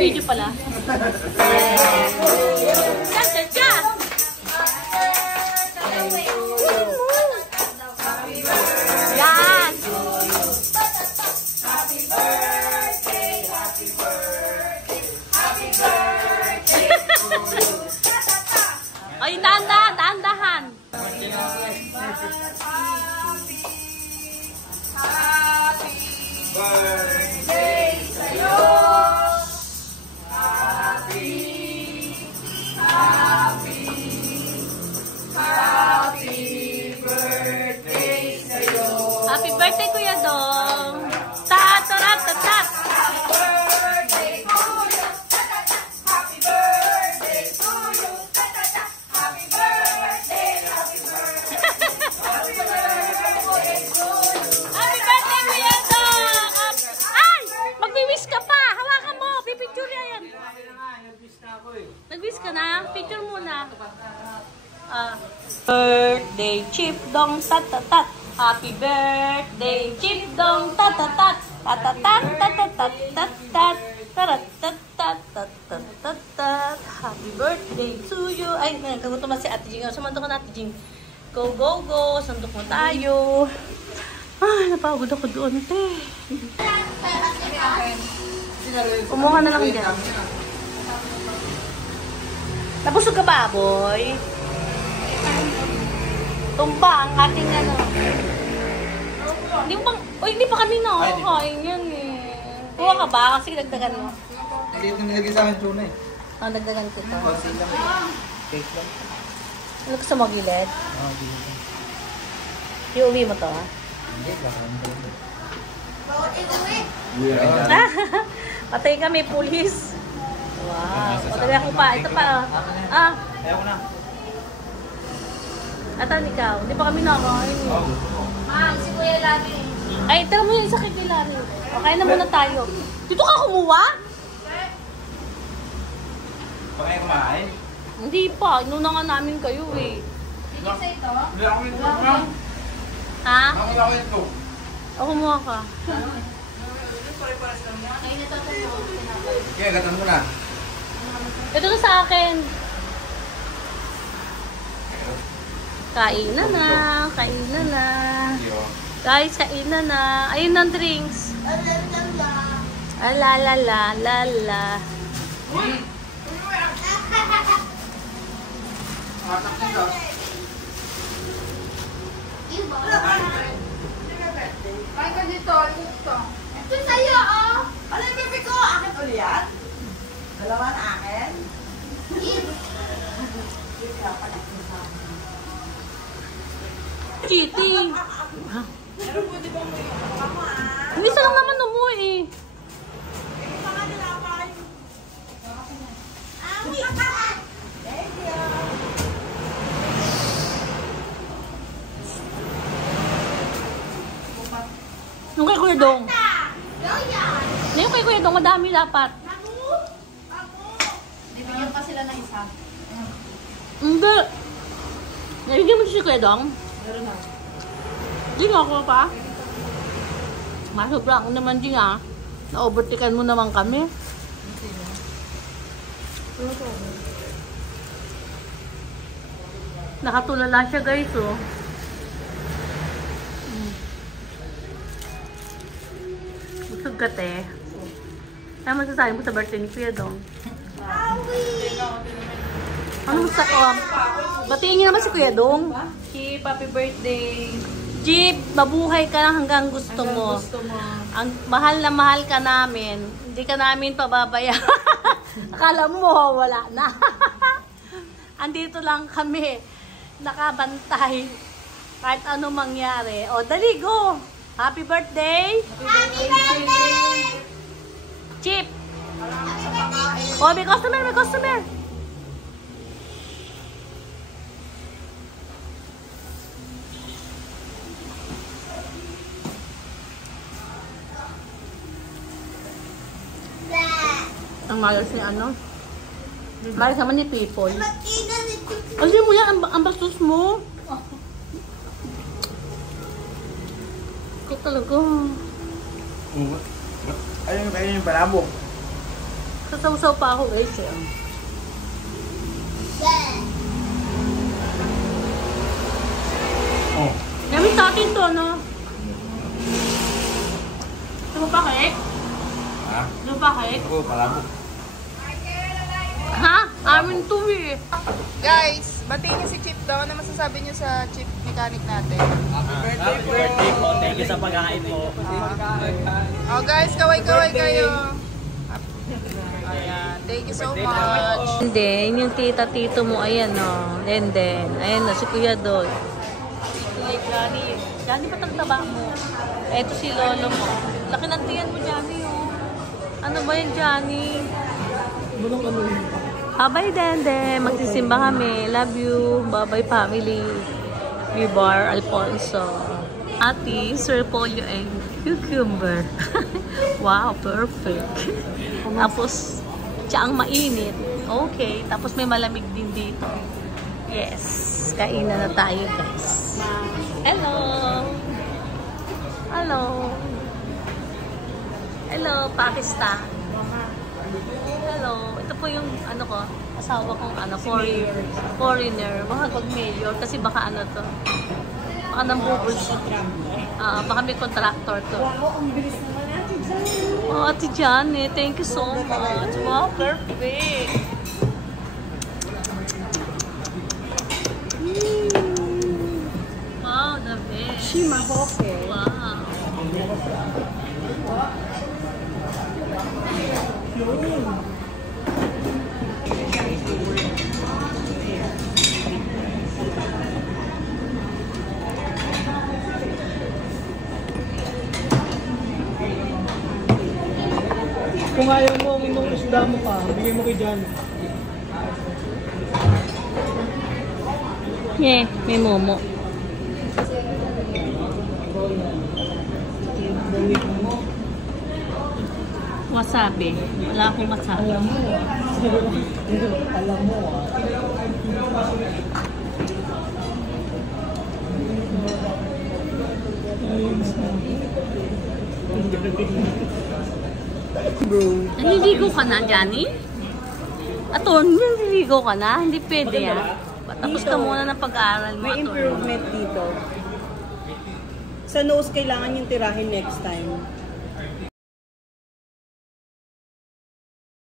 video pala. Cha, cha, cha! Yan! Ay, dahan-dahan, dahan-dahan. Birthday sa'yo. Happy birthday sa'yo. Happy birthday, Kuya Dong. Ta-ta-rat-tat-tat. Nag-wish ka na? Picture muna. Birthday, Chip Dong, tatatat. Happy birthday, Chip Dong, tatatat. Tatatat, tatatat, tatatat. Tatatat, happy birthday to you. Ay, nagkagutom na si Ate Jing. Sumandok ka na, Ate Jing. Go, go, go. Sandok mo tayo. Ay, napagod ako doon, te. Umuha na lang dyan. Nabusog ka ba, boy? Tumba ang ating ano. Hindi pa kami nakakain yan eh. Kuha ka ba? Kasi dagdagan mo. Hindi ito nilagay sa akin tuna eh. Dagdagan ko ito. Kasi lang. Cake lang. Ano gusto mo, gilid? Oo, gilid. Iuwi mo to, ha? Hindi, baka Patay kami, pulis. Wow. Patay ako pa. Ito pa. Ayaw ko na. Atan, ikaw. Hindi pa kami nakakain. Ma'am, si Kuya Larry. Ay, tara mo yung isa kay Larry. Okay na muna tayo. Dito ka kumuha? Pa kayo kumain? Hindi pa. Inuna nga namin kayo eh. Did you say ito? Hindi ako ito. Ma'am. Ha? Nakula ko ito. O, kumuha ka. Ay, natutulog. Kaya, gatan mo na. Ito na sa akin. Kain na na. Kain na na. Guys, kain na na. Ayun ang drinks. Alalalala. Kain ka dito. Ito. Ito sa'yo, oh. Ano yung pipi ko? Akin ulit yan? Dalawa na akin? Cheating. Pero pwede bang may ako Hindi sa lang naman umuwi eh. Yung mga nilapay. Thank you. Yung kay Kuya Dong. Loya. Yung kay Kuya Dong, madami dapat. Bibigyan pa sila ng isa. Hindi. Nabigyan mo si Kuya Dong? Meron na. Hindi nga ako pa. Masobra ako naman din ah. Na-overtikan mo naman kami. Nakatulala siya guys oh. Busog ka te. Kaya masasabi mo sa birthday ni Kuya Dong. Ano gusto ko? Batiin niyo naman si Kuya Dong. Keep, happy birthday. Jeep, mabuhay ka lang hanggang gusto mo. Ang mahal na mahal ka namin. Hindi ka namin pababayaan. Akala mo, wala na. Andito lang kami. Nakabantay. Kahit ano mangyari. O, dali, go! Happy birthday! Happy birthday! Chip! O, may customer, may customer! Ang malas ni ano? Malas naman ni People. Kasi mo yan, ang bastos mo. Ikaw talaga. Ayun yung palabok. Sasaw-saw pa ako guys. Oh. Gamit sa atin to, no? Ito mo pa cake? Ha? Ito mo pa cake? Ako, palabok. Ha? Amin to eh. Guys, batiin niyo si Chip daw. Ano masasabi niyo sa chip mechanic natin? Happy birthday po. Thank you sa pagkain po. Oh guys, kaway-kaway kayo. Ayan, thank you so much. Then, yung tita-tito mo, ayan o. Then, ayan o, si Kuya Doy. Si Johnny. Johnny, ba't ang taba mo? Eto si Lolo mo. Laki ng tiyan mo, Johnny o. Ano ba yan, Johnny? Bye-bye, Dende. Magsisimba kami. Love you. Bye-bye, family. Bibar Alfonso. Ati, Sir Polio and cucumber. Wow, perfect. Tapos, tiyang mainit. Okay. Tapos may malamig din dito. Yes. Kainan na tayo, guys. Hello. Hello. Hello, Pakistan. Hello. Ito po yung ano ko, asawa kong ano, foreigner. Baka mag-mayor kasi baka ano to. Baka nambubullshit. Baka may contractor to. Wow, ang bilis naman natin dyan. Oh, Ate Janet, thank you so much. Wow, perfect. Wow, the best. Shimahoke. Wow. Kung ayaw mo ang imong isda mo pa, bigay mo kay Jan. Yeah, may momo. Wasabi. Wala akong wasabi. Alam mo Naliligo ka na, Johnny? Attorney, naliligo ka na? Hindi pwede yan. Tapos ka muna ng pag-aaral mo, May attorney. improvement dito. Sa nose, kailangan yung tirahin next time.